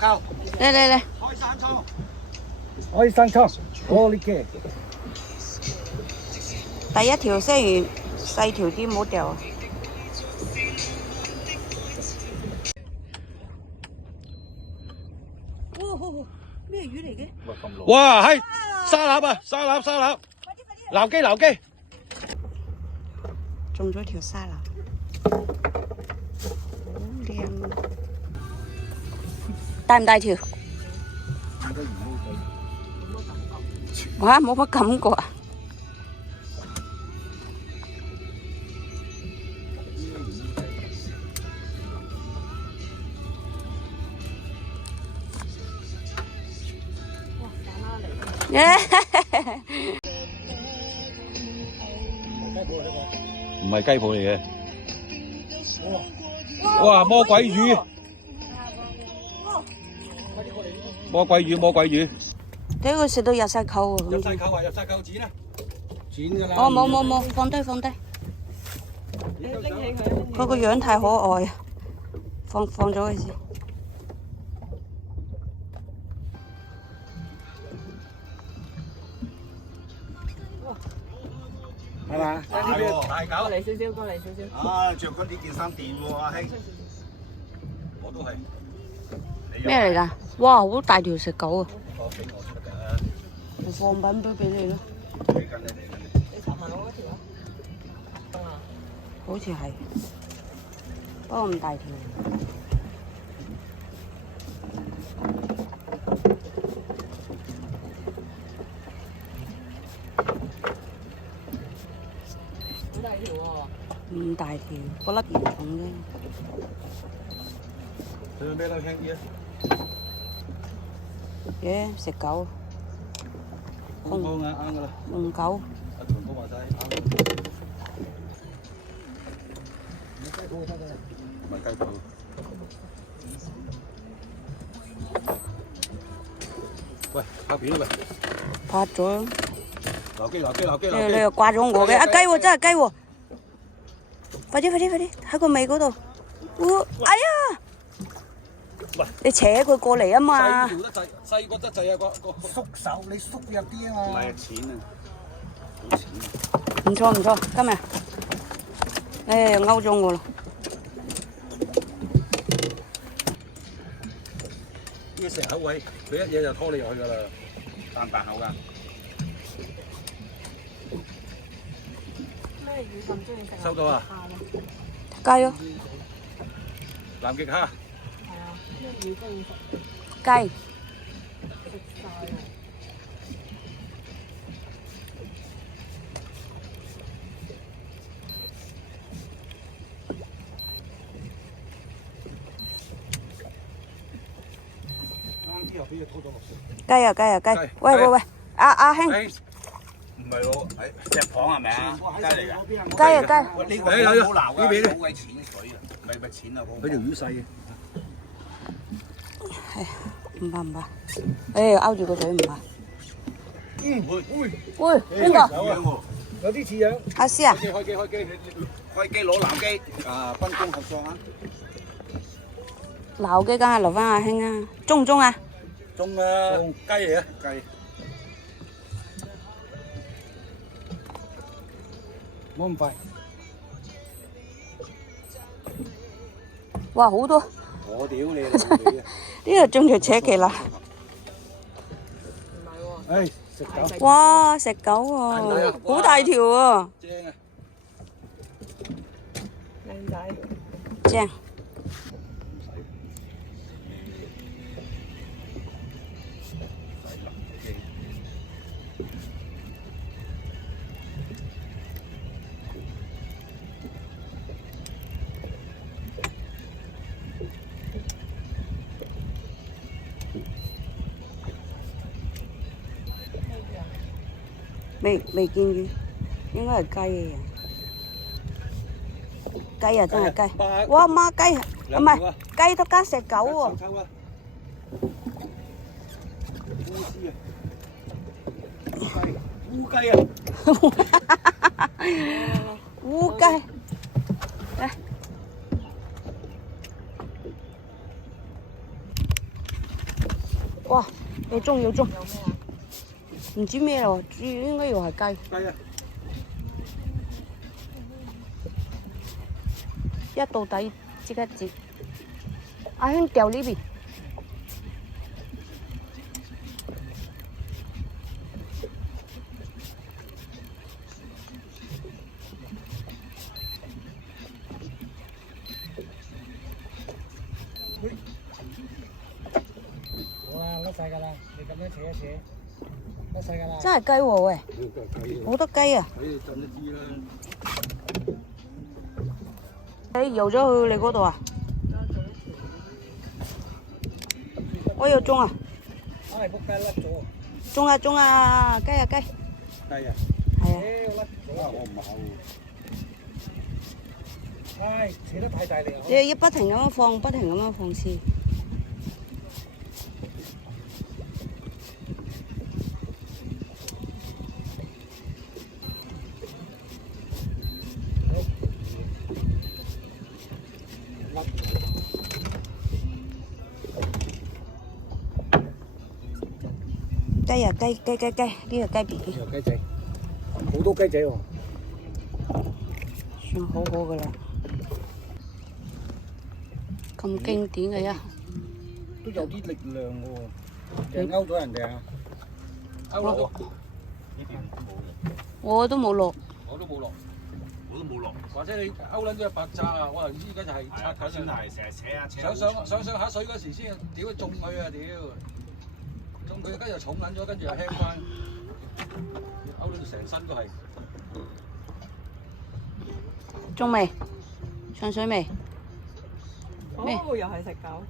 嚿。嚟，開山倉。開生倉，我呢嘅。第一條先完，細條啲唔好掉啊！咩魚嚟嘅？哇，係沙腩啊！沙腩，撈機。中咗條沙腩，好靚，大唔大條？哇，冇乜感覺啊！唔係雞泡嚟嘅。哇！魔鬼魚，點解佢食到入晒口啊？入晒口啊！剪啦，剪㗎啦。哦，冇，放低。你拎起佢。佢個樣太可愛啊！放咗佢先。係嘛？大狗。過嚟少少。啊，着嗰呢件衫掂喎，阿兄。我都係。咩嚟㗎？哇，好大條食狗啊！我俾我出㗎。我放品俾你咯。嚟緊你。你插埋我嗰條啊？得啊。好似係，不過咁大條。好大條喎！咁大條，嗰粒鹽重啫。佢咩都輕啲啊？食狗。啱㗎啦。紅狗。阿團哥話齋啱。唔係雞泡。喂，拍片啦喂！拍咗。撈機！你又掛咗我嘅啊雞喎，真係雞喎！快啲喺個尾嗰度。哎呀！喂，你扯佢過嚟啊嘛！細個得滯啊個。縮手，你縮入啲啊嘛。唔係錢啊，好錢。唔錯，今日，勾咗我啦。呢石口位，佢一嘢就拖你入去㗎啦，彈口㗎。咩魚咁中意食？收到啊！雞咯。南極蝦。係啊，咩魚中意食？雞。食晒啊！雞！喂！阿兄。唔係咯，隻蚌係咪啊？雞嚟㗎。雞！呢個好鬧㗎，好鬼淺水啊！咪淺啊！佢條魚細嘅。唔怕。勾住個嘴唔怕。喂，邊個？有啲似樣。阿師啊？開機攞撈機啊！分工合作啊！撈嘅梗係留翻阿兄啊！中唔中啊？中啊！雞嚟啊！雞。冇咁快。哇，好多！我屌你！呢度中條扯旗啦！唔係喎。食狗。哇，食狗喎，好大條喎！正啊！靚仔。正。未見魚，應該係雞嘅。雞啊，真係雞！哇，孖雞啊，唔係雞都加石狗喎。烏雞啊！烏雞，嚟哇，有中有中，有咩啊？唔知咩咯，主要應該又係雞。雞啊！一到底即刻接。阿軒掉呢邊。好啦，甩晒㗎啦！你咁樣扯一扯，甩晒㗎啦！真係雞喎喂，好多雞啊！俾你浸一啲啦。你游咗去你嗰度啊？我有中啊！唉，仆街甩咗！中啊中啊！雞啊雞！雞啊！係啊！甩咗啊！我唔考。唉，扯得太大力。你要不停咁樣放，不停咁樣放先。雞啊雞雞雞雞，呢個雞 B B 有雞仔，好多雞仔喎！算好好噶啦，咁經典嘅都有啲力量嘅喎，就勾咗人哋啊！勾落呢邊冇，我都冇落，我都冇落，我都冇落。或者你勾撚咗一百扎啊！我頭依家就係拆緊先係，成日扯啊扯。上下水嗰時先，屌中佢啊屌！中佢跟住重撚咗，跟住又輕翻，勾到成身都係。中未？上水未？咩哦，又係食狗。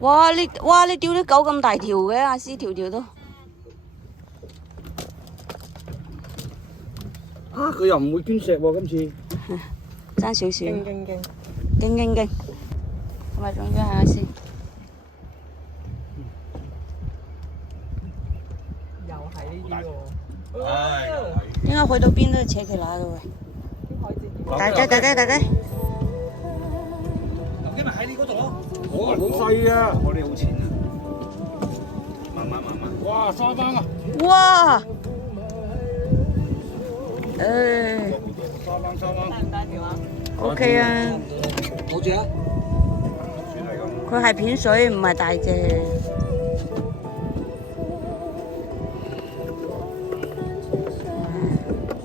哇！你釣啲狗咁大條嘅，阿師條條都。啊！佢又唔會捐石喎，今次。爭少少。勁勁勁！勁勁勁！咁咪仲要下先。又係呢啲喎。唉，點解去到邊都係扯佢乸嘅喂？大雞大雞大雞！因為喺你嗰度咯。好細啊！我哋好淺啊，慢慢慢慢。哇，沙班啊！哇！沙班。大唔大條啊？ OK 啊，好似啊！算係咁。佢係片水，唔係大隻。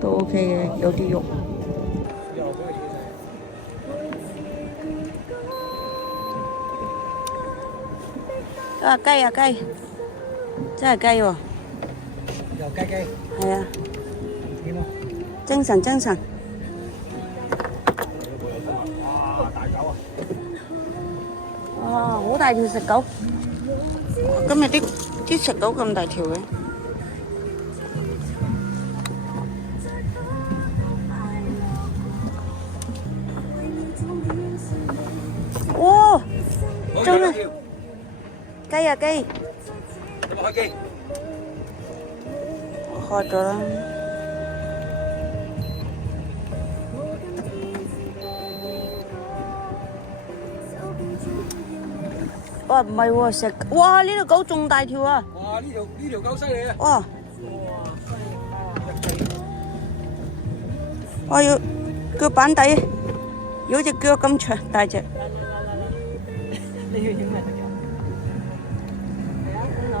都 OK 嘅，有啲肉。又俾佢扯晒。啊雞啊雞，真係雞喎！又雞雞。係啊，點啊？精神精神。哇！大狗啊！哇，好大條食狗！今日啲食狗咁大條嘅。哇！中啊！雞啊雞！有冇開機？開咗啦。哇，唔係喎，食哇呢條狗仲大條啊！哇！呢條狗犀利啊！哇！我要腳板底，有隻腳咁長大隻。你要影咪得㗎？係啊，跟我。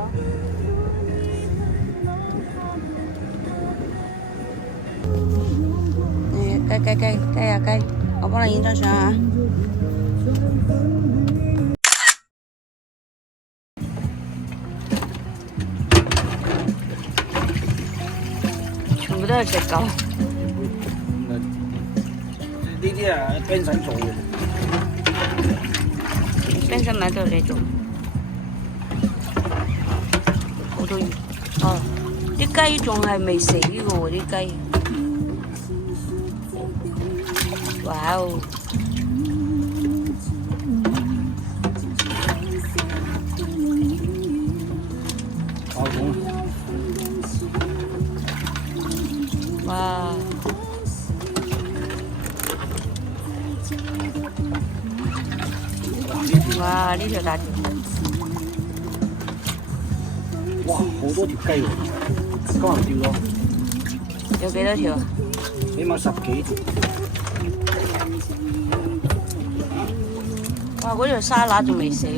雞啊雞，我幫你影張相啊！全部都係食狗。呢啲啊，Benson做嘅。Benson買到你做，好多魚。哦，啲雞仲係未死嘅喎，啲雞。哇哦！哇！哇！呢條大條，哇，好多條雞喎！今日釣咗有幾多條？起碼10幾條。哇！嗰條沙乸仲未死喎。